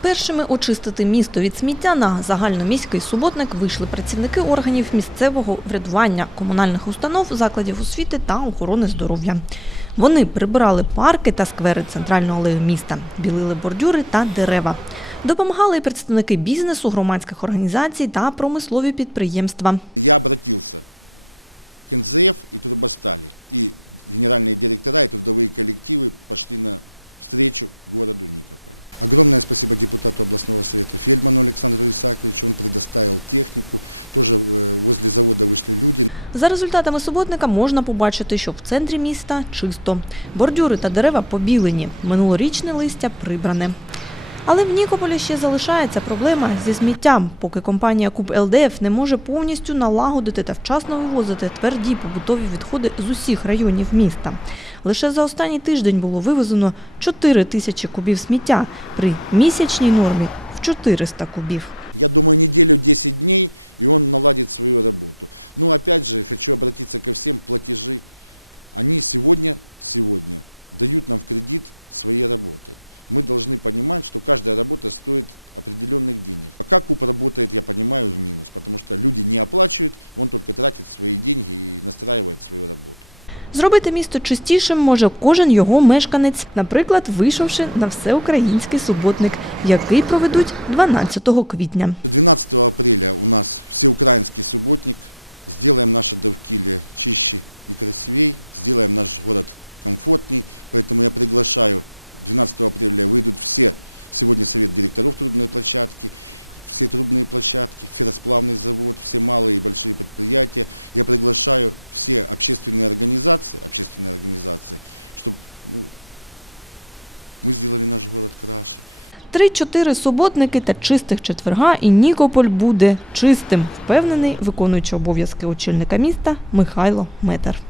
Першими очистити місто від сміття на загальноміський суботник вийшли працівники органів місцевого врядування, комунальних установ, закладів освіти та охорони здоров'я. Вони прибирали парки та сквери центральної алеї міста, білили бордюри та дерева. Допомагали і представники бізнесу, громадських організацій та промислові підприємства. За результатами суботника можна побачити, що в центрі міста чисто. Бордюри та дерева побілені, минулорічне листя прибране. Але в Нікополі ще залишається проблема зі сміттям, поки компанія Куб ЛДФ не може повністю налагодити та вчасно вивозити тверді побутові відходи з усіх районів міста. Лише за останній тиждень було вивезено 4 тисячі кубів сміття при місячній нормі в 400 кубів. Зробити місто чистішим може кожен його мешканець, наприклад, вийшовши на всеукраїнський суботник, який проведуть 12 квітня. Три-чотири суботники та чистих четверга, і Нікополь буде чистим, впевнений виконуючий обов'язки очільника міста Михайло Метер.